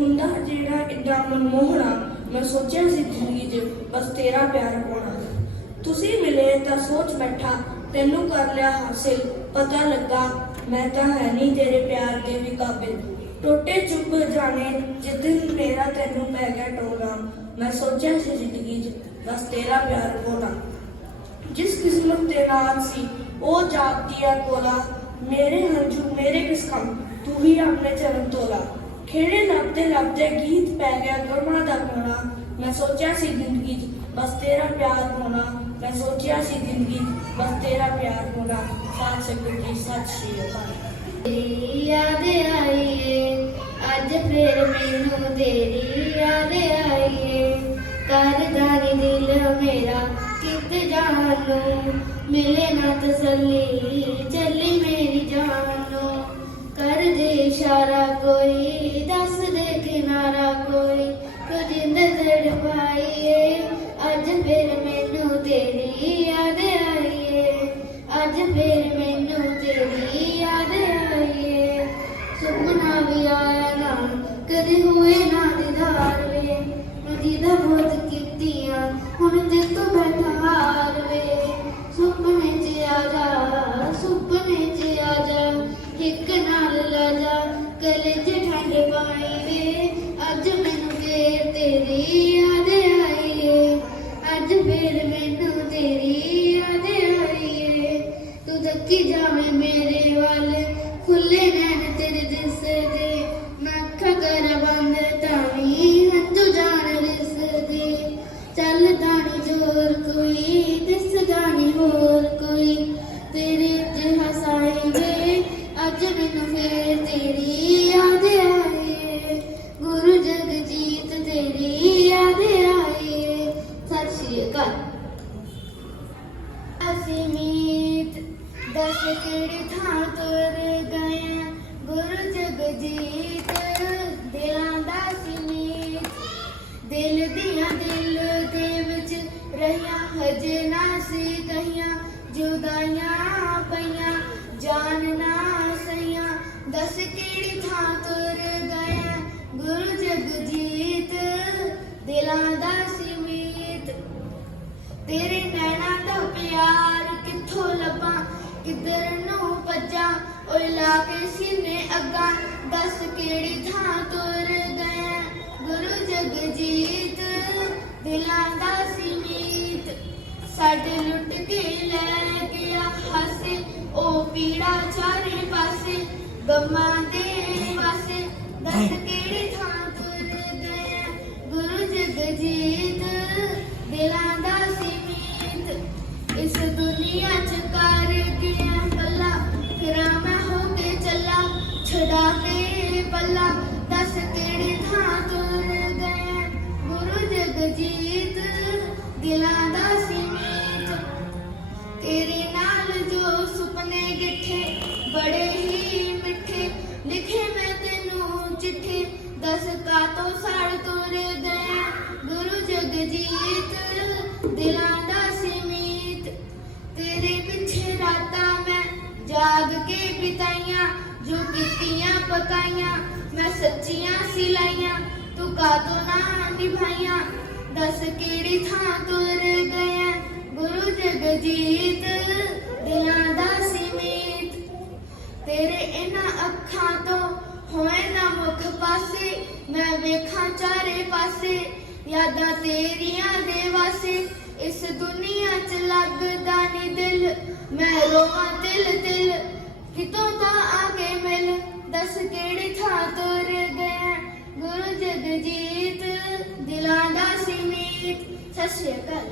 ਹੁੰਦਾ ਜਿਹੜਾ ਇੱਡਾ ਮਨਮੋਹਣਾ, ਮੈਂ ਸੋਚਿਆ ਸੀ ਜ਼ਿੰਦਗੀ 'ਚ, ਬਸ ਤੇਰਾ ਪਿਆਰ ਹੋਣਾ ਤੁਸੀਂ ਮਿਲੇ ਤਾਂ ਸੋਚ ਬੈਠਾ, ਤੈਨੂੰ ਕਰ ਲਿਆ ਹਾਸਿਲ ਪਤਾ ਲੱਗਾ, ਮੈਂ ਤਾਂ ਹੈ ਨਹੀਂ ਤੇਰੇ ਪਿਆਰ ਦੇ ਵੀ ਕਾਬਿਲ। ਟੋਟੇ ਚੁੱਪ ਜਾਣੇ ਜਿੱਦਨ ਮੇਰਾ ਤੈਨੂੰ ਪੈ ਗਿਆ ਟੋਗਾ, ਮੈਂ ਸੋਚਿਆ ਸੀ ਜ਼ਿੰਦਗੀ 'ਚ, ਬਸ ਤੇਰਾ ਪਿਆਰ ਹੋਣਾ ਜਿਸ ਕਿਸਮਤ ਦੇ ਨਾਲ ਸੀ, ਉਹ ਜਾਪਦੀ ਆ ਕੋਲਾ, ਮੇਰੇ ਹੰਝੂ, ਮੇਰੇ ਕਿਸ ਕੰਮ, ਤੂੰ ਹੀ ਆਪਣੇ ਚਰਨ ਤੋਲਾ। ਖੇੜੇ ਲੱਭਦੇ ਲੱਭਦੇ ਗੀਤ ਪੈ ਗਿਆ ਗਮਾ ਦਾ ਕੋਣਾ ਮੈਂ ਸੋਚਿਆ ਸੀ ਜ਼ਿੰਦਗੀ 'ਚ ਬਸ ਤੇਰਾ ਪਿਆਰ ਹੋਣਾ। ਮੈਂ ਸੋਚਿਆ ਸੀ ਜ਼ਿੰਦਗੀ 'ਚ ਬਸ ਤੇਰਾ ਪਿਆਰ ਹੋਣਾ। ਸਾਥ ਸੰਗਤ ਸਤਿ ਸ਼੍ਰੀ ਅਕਾਲ। ਤੇਰੀ ਯਾਦ ਆਈਏ, ਅੱਜ ਫੇਰ ਮੈਨੂੰ ਤੇਰੀ ਯਾਦ ਆਈਏ। ਕਰਦਾ ਨੀ ਦਿਲ ਮੇਰਾ ਕਿਤ ਜਾਣੋ? ਨੂੰ ਮਿਲੇ ਨਾ ਤਸੱਲੀ, ਚੱਲੀ ਮੇਰੀ ਜਾਣੋ ਨੂੰ ਕਰ ਦੇ ਇਸ਼ਾਰਾ ਕੋਈ ਕੁਝ ਨਜ਼ਰ ਅੱਜ ਫੇਰ ਮੈਨੂੰ ਤੇਰੀ ਯਾਦ ਆਈਏ। ਅੱਜ ਫੇਰ ਮੈਨੂੰ ਤੇਰੀ ਯਾਦ ਆਈਏ। ਸੁਪਨਾ ਵੀ ਆਇਆ ਨਾ ਕਦੇ ਹੋਏ ਨਾ ਦੀਦਾਰ ਵੇ ਮਦੀਦਾ ਬਹੁਤ ਕੀਤੀਆਂ, ਹੁਣ ਤੇ ਤੂੰ ਬੈਠਾ ਹਾਰ ਵੇ ਸੁਪਨੇ 'ਚ ਆ ਜਾ, ਸੁਪਨੇ 'ਚ ਆ ਜਾ, ਇੱਕ ਨਾਲ ਲਾ ਜਾ ਕਲੇ ਅੱਜ ਮੈਨੂੰ ਫੇਰ ਤੇਰੀ ਯਾਦ ਆਈ ਗੁਰੂ ਜਗਜੀਤ ਤੇਰੀ ਯਾਦ ਆਈ ਸਤਿ ਸ਼੍ਰੀ ਅਕਾਲ ਅਸੀਂ ਮੀਤ ਦਸ ਕਿਹੜੀ ਥਾਂ ਤੁਰ ਗਏ ਗੁਰੂ ਜਗਜੀਤ ਦਿਲਾਂ ਦਾ ਸੀਮੀਤ ਦਿਲ ਦੀਆਂ ਦਿਲ ਦੇ ਵਿੱਚ ਰਹੀਆਂ ਹਜੇ ਨਾ ਸੀ ਕਹੀਆਂ ਜੁਦਾਈਆਂ ਲੱਭਾਂ ਕਿੱਧਰ ਨੂੰ ਭੱਜਾਂ? ਓਏ ਲਾ ਕੇ ਸੀਨੇ ਅੱਗਾ, ਦੱਸ ਕਿਹੜੀ ਥਾਂ ਤੁਰ ਗਏ ਗੁਰੂ ਜਗਜੀਤ, ਦਿਲਾਂ ਦਾ ਸੀਮੀਤ ਸਾਡੇ ਲੁੱਟ ਕੇ ਲੈ ਗਿਆ ਹਾਸੇ, ਉਹ ਪੀੜਾ ਚਾਰੇ ਪਾਸੇ, ਗਮਾਂ ਦੇ ਪਾਸੇ ਦੱਸ ਕਿਹੜੀ ਥਾਂ ਤੁਰ ਗਏ ਗੁਰੂ ਜਗਜੀਤ, ਦਿਲਾਂ ਦਾ ਦੁਨੀਆ ਚ ਕਰ ਗਿਆ ਪੱਲਾ ਫਿਰਾਂ ਮੈਂ ਹੋ ਕੇ ਚੱਲਾ, ਛਡਾ ਕੇ ਪੱਲਾ ਦੱਸ ਕਿਹੜੀ ਥਾਂ ਤੁਰ ਗਏ? ਗੁਰੂ ਜਗਜੀਤ ਦਿਲਾਂ ਦਾ ਸੀਮੀਤ। ਤੇਰੇ ਨਾਲ ਜੋ ਸੁਪਨੇ ਗਿੱਠੇ, ਬੜੇ ਹੀ ਮਿੱਠੇ, ਲਿਖੇ ਮੈਂ ਤੈਨੂੰ ਚਿੱਠੇ, ਦਸ ਕਾ ਤੋਂ ਸੜ ਤੁਰ ਗਏ? ਗੁਰੂ ਜਗਜੀਤ ਦਿਲਾਂ ਸੱਚੀਆਂ ਸਿਲਾਈਆਂ ਤੂੰ ਕਾਤੋਂ ਨਾ ਨਿਭਾਈਆਂ? ਦੱਸ ਕਿਹੜੀ ਥਾਂ ਤੁਰ ਗਿਆ ਗੁਰੂ ਜਗਜੀਤ, ਦਿਲਾਂ ਦਾ ਸੀਮੀਤ। ਤੇਰੇ ਇਹਨਾਂ ਅੱਖਾਂ ਤੋਂ ਹੋਏ ਨਾ ਮੁਖ ਪਾਸੇ, ਮੈਂ ਵੇਖਾਂ ਚਾਰੇ ਪਾਸੇ, ਯਾਦਾਂ ਤੇਰੀਆਂ ਦੇ ਵਾਸੇ। ਇਸ ਦੁਨੀਆ 'ਚ ਲੱਗਦਾ ਨੀ ਦਿਲ, ਮੈਂ ਰੋਵਾਂ ਦਿਲ ਦਿਲ ਕਿਤੋਂ ਤਾਂ ਆ ਕੇ ਮਿਲ? ਦੱਸ ਕਿਹੜੀ ਥਾਂ ਤੁਰ ਗਿਆ ਗੁਰੂ ਜਗਜੀਤ ਦਿਲਾਂ ਦਾ ਸੀਮੀਤ। ਸਤਿ ਸ਼੍ਰੀ ਅਕਾਲ।